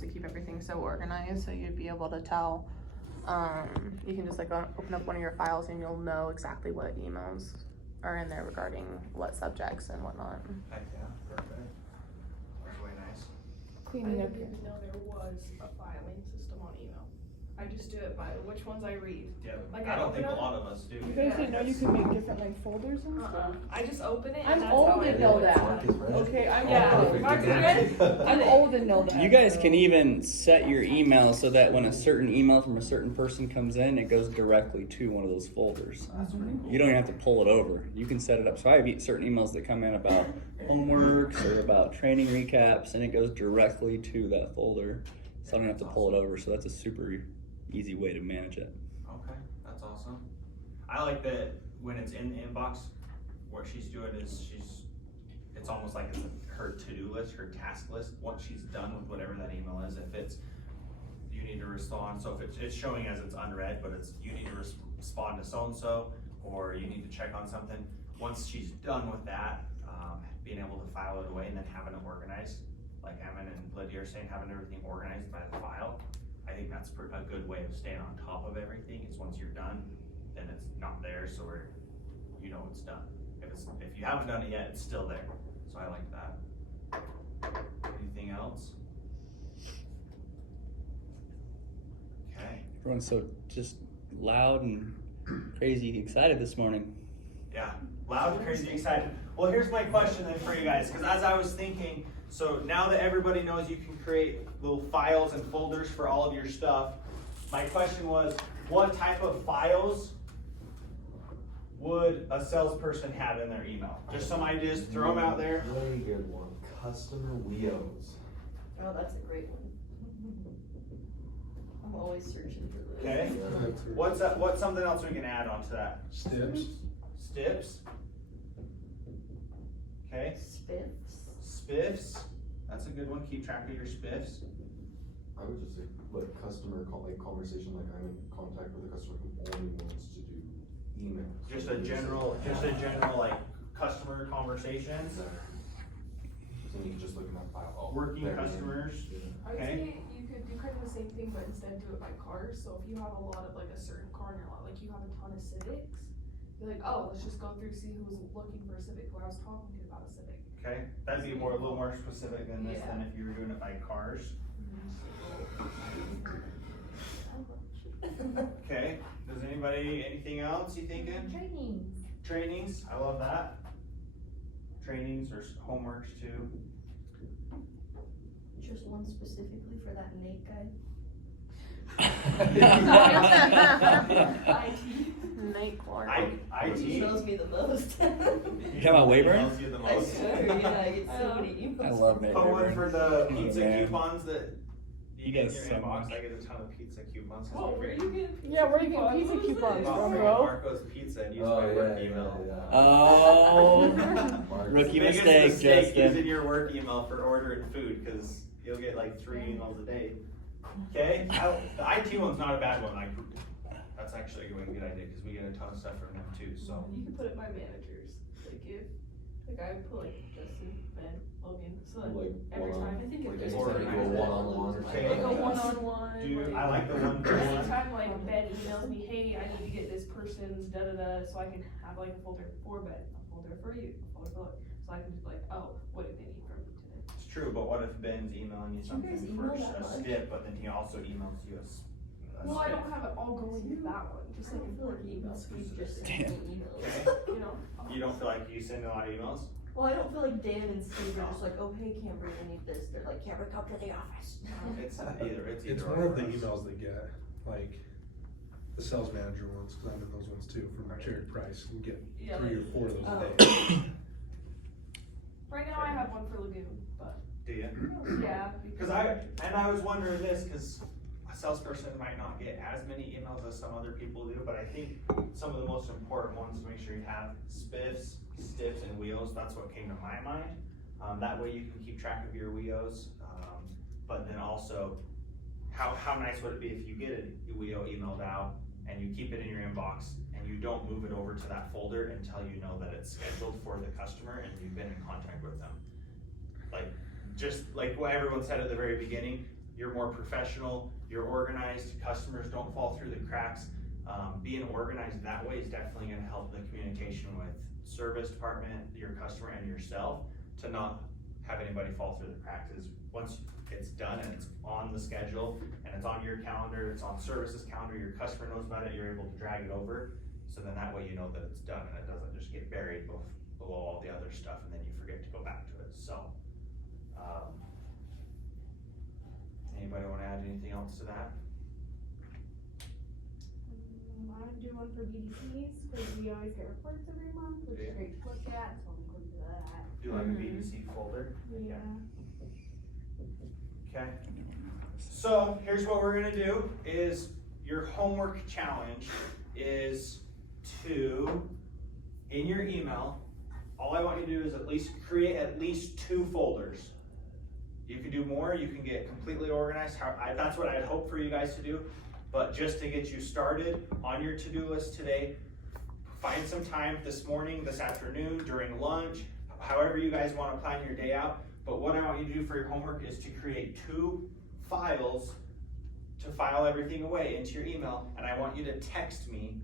to keep everything so organized, so you'd be able to tell. You can just like open up one of your files and you'll know exactly what emails are in there regarding what subjects and whatnot. Heck yeah, perfect. That's really nice. I Cleaning up didn't even know there was a filing system on email. I just do it by which ones I read. Yeah, Like I don't think a open lot of us do. You guys didn't know you could make different like folders and stuff? I just open it and I'm that's old how I and know know it's that. done. Okay, I'm Yeah, old. Mark is ready? I'm old and know that. You guys can even set your email so that when a certain email from a certain person comes in, it goes directly to one of those folders. That's pretty cool. You don't even have to pull it over. You can set it up. So I have certain emails that come in about homeworks or about training recaps, and it goes directly to that folder. So I don't have to pull it over. So that's a super easy way to manage it. Okay, that's awesome. I like that when it's in the inbox, what she's doing is it's almost like it's her to-do list, her task list, once she's done with whatever that email is. If it's, you need to respond, so if it's showing as it's unread, but it's, you need to respond to so-and-so, or you need to check on something. Once she's done with that, being able to file it away and then having it organized, like Emin and Lydia are saying, having everything organized by the file, I think that's a good way of staying on top of everything. Is once you're done, then it's not there, so you know it's done. If you haven't done it yet, it's still there. So I like that. Anything else? Okay. Everyone's so just loud and crazy excited this morning. Yeah, loud and crazy excited. Well, here's my question then for you guys, because as I was thinking, so now that everybody knows you can create little files and folders for all of your stuff, my question was, what type of files would a salesperson have in their email? Just some ideas, throw them out there. Really good one. Customer WIOs. Oh, that's a great one. I'm always searching for those. Okay. What's something else we can add onto that? Steps. Stips. Okay. Spiffs. Spiffs. That's a good one. Keep track of your spiffs. I would just say, like, customer conversation, like I'm in contact with a customer who only wants to do emails. Just a general like customer conversations. So you can just look in that file. Oh, Working there it is. customers. I would Okay. say you could do kind of the same thing, but instead do it by cars. So if you have a lot of like a certain car in your lot, like you have a ton of Civics, you're like, oh, let's just go through, see who was looking for a Civic, who I was talking to about a Civic. Okay, that'd be a little more specific than this Yeah. than if you were doing it by cars. Okay, does anybody, anything else you thinking? Trainings. Trainings, I love that. Trainings or homeworks too. Just one specifically for that Nate guy. Nate Clark. He IT. knows me the most. You talking about Wayburn? Emails you the I most. swear, yeah, I get so many emails. I love Nate Put one Wayburn. for the He's a pizza man. coupons that He you get in does your so inbox. much. I get a ton of pizza coupons. Oh, where are you getting pizza Yeah, where are you getting pizza What was coupons it? from, From bro? Marco's Pizza and use Oh, my work yeah, email. yeah. Oh, Mark. rookie Biggest mistake, mistake Justin. using your work email for ordering food, because you'll get like 3 emails a day. Okay, the IT one's not a bad one. Like, that's actually a really good idea because we get a ton of stuff from them too. So You can put it by managers. Like if, like I would put like Justin, Ben, Logan, so like Like every one-on- time. I think like it's anytime you go one-on-one or Okay. like a something. one-on-one. do I like the one? Anytime like Ben emails me, hey, I need to get this person's da-da-da, so I can have like a folder for Ben, a folder for you, a folder for Logan. So I can just be like, oh, what do they need from me today? It's true, but what if Ben's emailing you Do you something guys for email that a much? stip, but then he also emails you a Well, I stip? don't have it all going to that one, just I like don't feel like important email emails. speed just send Damn. me emails. Okay. You know? You don't feel like you send a lot of emails? Well, I don't feel like Dan and Steve are just like, oh, hey, Camry, I need this. They're like, Camry, come to the office. It's either. It's or more of the for us. emails they get, like the sales manager ones, cause I'm in those ones too, from Jared Price, and get Yeah, 3 or like, 4 of those Oh. a day. right now I have one for Lagoon, but Do you? yeah. Because I was wondering this, because a salesperson might not get as many emails as some other people do, but I think some of the most important ones to make sure you have spiffs, stips, and wheels. That's what came to my mind. That way you can keep track of your wheels, but then also, how nice would it be if you get a wheel emailed out and you keep it in your inbox and you don't move it over to that folder until you know that it's scheduled for the customer and you've been in contact with them. Like, just like what everyone said at the very beginning, you're more professional, you're organized, customers don't fall through the cracks. Being organized that way is definitely gonna help the communication with service department, your customer, and yourself to not have anybody fall through the cracks. Is once it's done and it's on the schedule and it's on your calendar, it's on services calendar, your customer knows about it, you're able to drag it over. So then that way you know that it's done and it doesn't just get buried below all the other stuff and then you forget to go back to it. So, anybody wanna add anything else to that? I would do one for BDCs, cause we always get reports every month, which Yeah. is great to look at, so I'm going to do that. Do like a BDC folder? Yeah. Okay. So here's what we're gonna do is your homework challenge is to, in your email, all I want you to do is at least create at least 2 folders. You can do more, you can get completely organized, that's what I'd hope for you guys to do. But just to get you started on your to-do list today, find some time this morning, this afternoon, during lunch, however you guys wanna plan your day out. But what I want you to do for your homework is to create 2 files to file everything away into your email, and I want you to text me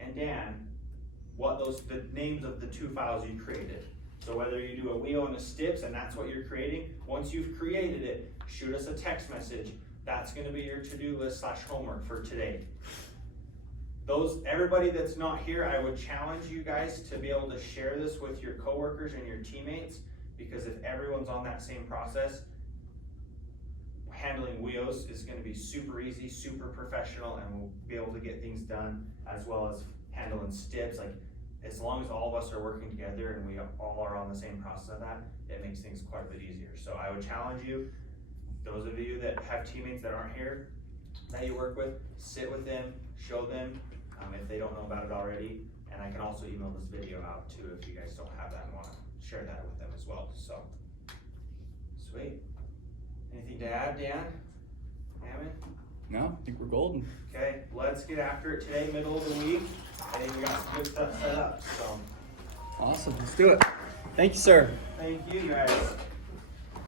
and Dan the names of the 2 files you created. So whether you do a wheel and a stips and that's what you're creating, once you've created it, shoot us a text message. That's gonna be your to-do list / homework for today. Everybody that's not here, I would challenge you guys to be able to share this with your coworkers and your teammates, because if everyone's on that same process, handling wheels is gonna be super easy, super professional, and we'll be able to get things done, as well as handling stips. Like, as long as all of us are working together and we all are on the same process of that, it makes things quite a bit easier. So I would challenge you, those of you that have teammates that aren't here, that you work with, sit with them, show them, if they don't know about it already. And I can also email this video out too if you guys don't have that and wanna share that with them as well. So, sweet. Anything to add, Dan? Hammond? No, I think we're golden. Okay, let's get after it today, middle of the week. I think we got some good stuff set up, so Awesome, let's do it. Thank you, sir. thank you guys.